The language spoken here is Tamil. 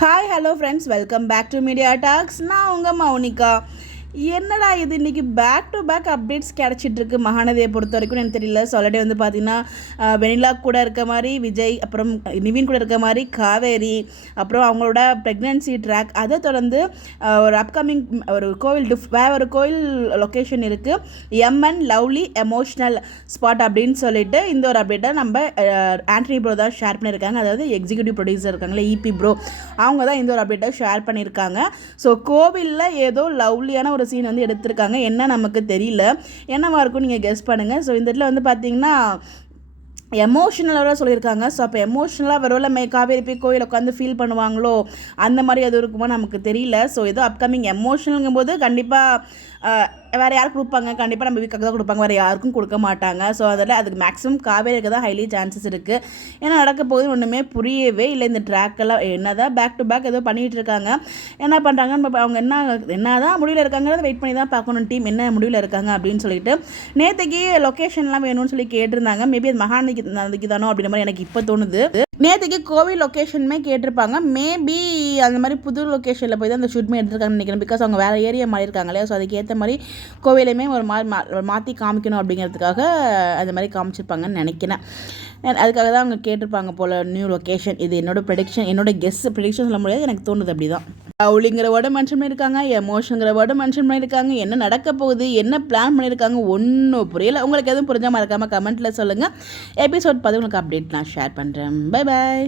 Hi hello friends, welcome back to media talks. நான் உங்கள் மௌனிகா. என்னடா இது இன்றைக்கி பேக் டு பேக் அப்டேட்ஸ் கிடச்சிட்ருக்கு மகாநதியை பொறுத்த வரைக்கும் எனக்கு தெரியல. ஸோ ஆல்ரெடி வந்து பார்த்திங்கன்னா வெனிலா கூட இருக்க மாதிரி விஜய், அப்புறம் நிவின் கூட இருக்க மாதிரி காவேரி, அப்புறம் அவங்களோட ப்ரெக்னென்சி ட்ராக், அதை தொடர்ந்து ஒரு அப்கமிங் ஒரு கோவில் வேறு ஒரு கோவில் லொக்கேஷன் இருக்குது, எம்என் லவ்லி எமோஷ்னல் ஸ்பாட் அப்படின்னு சொல்லிட்டு இந்த ஒரு அப்டேட்டை நம்ம ஆண்டனி ப்ரோ தான் ஷேர் பண்ணியிருக்காங்க. அதாவது எக்ஸிக்யூட்டிவ் ப்ரொடியூசர் இருக்காங்களே இபி ப்ரோ, அவங்க தான் இந்த ஒரு அப்டேட்டை ஷேர் பண்ணியிருக்காங்க. ஸோ கோவிலில் ஏதோ லவ்லியான ஒரு சீன் வந்து எடுத்திருக்காங்க. என்ன நமக்கு தெரியல, என்னவா இருக்கும் நீங்கள் கெஸ் பண்ணுங்கள். ஸோ இந்த இடத்துல வந்து பார்த்தீங்கன்னா எமோஷ்னலாக சொல்லியிருக்காங்க. ஸோ அப்போ எமோஷ்னலாக வரல காவேரி போய் கோயில் உட்காந்து ஃபீல் பண்ணுவாங்களோ, அந்த மாதிரி எதுவும் இருக்குமோ நமக்கு தெரியல. ஸோ ஏதோ அப்கமிங் எமோஷ்னலுங்கும் போது கண்டிப்பாக வேறு யாருக்கு கொடுப்பாங்க, கண்டிப்பாக நம்ம வீக்காக தான் கொடுப்பாங்க, வேறு யாருக்கும் கொடுக்க மாட்டாங்க. ஸோ அதில் அதுக்கு மேக்ஸிமம் காவேரிக்கு தான் ஹைலி சான்சஸ் இருக்குது. ஏன்னா நடக்க போகுது ஒன்றுமே புரியவே இல்லை. இந்த ட்ராக்கெல்லாம் என்ன தான் பேக் டு பேக் ஏதோ பண்ணிகிட்டு இருக்காங்க, என்ன பண்ணுறாங்கன்னு அவங்க என்ன தான் முடிவில் இருக்காங்கிறத வெயிட் பண்ணி தான் பார்க்கணும். டீம் என்ன முடிவில் இருக்காங்க அப்படின்னு சொல்லிட்டு நேற்றுக்கு லொக்கேஷன்லாம் வேணும்னு சொல்லி கேட்டிருந்தாங்க. மேபி அது மகாநதிக்கு தானோ அப்படின்ற மாதிரி எனக்கு இப்போ தோணுது. நேற்றுக்கு கோவில் லொக்கேஷனுமே கேட்டிருப்பாங்க. மேபி அந்த மாதிரி புது லொக்கேஷனில் போய் தான் அந்த ஷூட்மே எடுத்துருக்காங்கன்னு நினைக்கிறேன். பிகாஸ் அவங்க வேறு ஏரியா மாறி இருக்காங்க இல்லையா. ஸோ அதுக்கேற்ற மாதிரி கோவிலையுமே ஒரு மாதிரி மாற்றி காமிக்கணும் அப்படிங்கிறதுக்காக அந்த மாதிரி காமிச்சிருப்பாங்கன்னு நினைக்கிறேன். அதுக்காக தான் அவங்க கேட்டிருப்பாங்க போல் நியூ லொக்கேஷன். இது என்னோட ப்ரெடிக்ஷன், என்னோட ப்ரெடிக்ஷன் சொல்ல முடியாது, எனக்கு தோணுது அப்படி தான். லவ்லிங்கிற வேர்டை மென்ஷன் பண்ணியிருக்காங்க, எமோஷனுங்கிற வேர்டை மென்ஷன் பண்ணியிருக்காங்க. என்ன நடக்க போகுது, என்ன பிளான் பண்ணியிருக்காங்க, ஒன்றும் புரியல. உங்களுக்கு எதுவும் புரிஞ்சால் மறக்காமல் கமெண்ட்டில் சொல்லுங்கள். எபிசோட் 10 உங்களுக்கு அப்டேட் நான் ஷேர் பண்ணுறேன். Bye bye.